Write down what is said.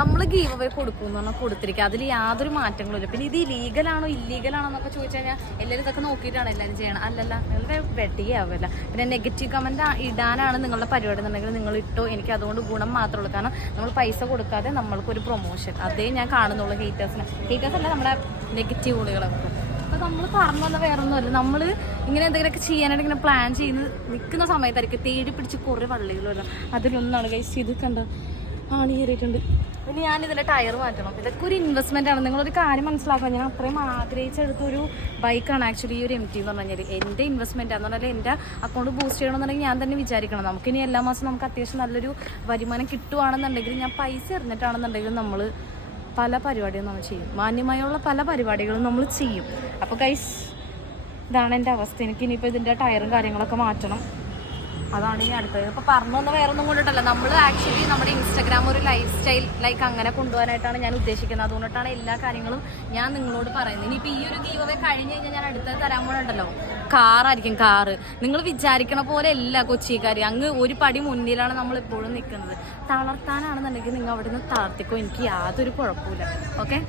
നമ്മൾ give away കൊടുക്കുമെന്ന് പറഞ്ഞാൽ കൊടുത്തിരിക്കുക, അതിൽ യാതൊരു മാറ്റങ്ങളും ഇല്ല. പിന്നെ ഇത് ഇല്ലീഗലാണോ ഇല്ലീഗലാണോ എന്നൊക്കെ ചോദിച്ചു കഴിഞ്ഞാൽ എല്ലാവരും ഇതൊക്കെ നോക്കിയിട്ടാണ് എല്ലാവരും ചെയ്യണം. അല്ലല്ല, നിങ്ങളുടെ വെട്ടിയാവില്ല. പിന്നെ നെഗറ്റീവ് കമൻറ്റ് ഇടാനാണ് നിങ്ങളുടെ പരിപാടി എന്നുണ്ടെങ്കിൽ നിങ്ങൾ ഇട്ടോ, എനിക്ക് അതുകൊണ്ട് ഗുണം മാത്രമേ ഉള്ളൂ. കാരണം നമ്മൾ പൈസ കൊടുക്കാതെ നമ്മൾക്കൊരു പ്രൊമോഷൻ, അതേ ഞാൻ കാണുന്നുള്ളൂ. ഹേറ്റേഴ്സ് അല്ല, നമ്മുടെ നെഗറ്റീവ് കുളികളൊക്കെ. അപ്പോൾ നമ്മൾ പറഞ്ഞു വന്ന വേറെ ഒന്നുമല്ല, നമ്മൾ ഇങ്ങനെ എന്തെങ്കിലുമൊക്കെ ചെയ്യാനായിട്ട് ഇങ്ങനെ പ്ലാൻ ചെയ്ത് നിൽക്കുന്ന സമയത്തായിരിക്കും തേടി പിടിച്ച് കുറേ വള്ളികളുമല്ല. അതിലൊന്നാണ് ഗൈസ് ഇത് കണ്ടോ, ആണി കയറിയിട്ടുണ്ട്. പിന്നെ ഞാനിതിൻ്റെ ടയർ മാറ്റണം. ഇതൊക്കെ ഒരു ഇൻവെസ്റ്റ്മെൻ്റ് ആണ്. നിങ്ങളൊരു കാര്യം മനസ്സിലാക്കണം, ഞാൻ അത്രയും ആഗ്രഹിച്ചെടുത്തൊരു ബൈക്കാണ് ആക്ച്വലി ഈ ഒരു MT എന്ന് പറഞ്ഞു കഴിഞ്ഞാൽ. എൻ്റെ ഇൻവെസ്റ്റ്മെൻ്റ് ആണെന്ന് പറഞ്ഞാൽ എൻ്റെ അക്കൗണ്ട് ബൂസ്റ്റ് ചെയ്യണമെന്നുണ്ടെങ്കിൽ ഞാൻ തന്നെ വിചാരിക്കണം. നമുക്കിനി എല്ലാ മാസം നമുക്ക് അത്യാവശ്യം നല്ലൊരു വരുമാനം കിട്ടുവാണെന്നുണ്ടെങ്കിൽ, ഞാൻ പൈസ എറിഞ്ഞിട്ടാണെന്നുണ്ടെങ്കിൽ നമ്മൾ പല പരിപാടികളും നമ്മൾ ചെയ്യും, മാന്യമായുള്ള പല പരിപാടികളും നമ്മൾ ചെയ്യും. അപ്പോൾ ഗൈസ് ഇതാണ് എൻ്റെ അവസ്ഥ. എനിക്ക് ഇനിയിപ്പോൾ ഇതിൻ്റെ ടയറും കാര്യങ്ങളൊക്കെ മാറ്റണം. അതാണ് ഇനി അടുത്തത്. ഇപ്പോൾ പറഞ്ഞു വന്ന വേറെ ഒന്നും കൊണ്ടിട്ടല്ല, നമ്മൾ ആക്ച്വലി നമ്മുടെ ഇൻസ്റ്റാഗ്രാം ഒരു ലൈഫ് സ്റ്റൈൽ അങ്ങനെ കൊണ്ടുപോകാനായിട്ടാണ് ഞാൻ ഉദ്ദേശിക്കുന്നത്. അതുകൊണ്ടിട്ടാണ് എല്ലാ കാര്യങ്ങളും ഞാൻ നിങ്ങളോട് പറയുന്നത്. ഇനിയിപ്പോൾ ഈ ഒരു ഗീവ് അവേ കഴിഞ്ഞ് കഴിഞ്ഞാൽ ഞാൻ അടുത്തത് തരാൻ പോകണുണ്ടല്ലോ, കാറായിരിക്കും. കാറ് നിങ്ങൾ വിചാരിക്കണ പോലെ അല്ല കൊച്ചിക്കാർ, അങ്ങ് ഒരു പടി മുന്നിലാണ് നമ്മൾ എപ്പോഴും നിൽക്കുന്നത്. തളർത്താനാണെന്നുണ്ടെങ്കിൽ നിങ്ങൾ അവിടെ നിന്ന് തളർത്തിക്കോ, എനിക്ക് യാതൊരു കുഴപ്പമില്ല. ഓക്കെ.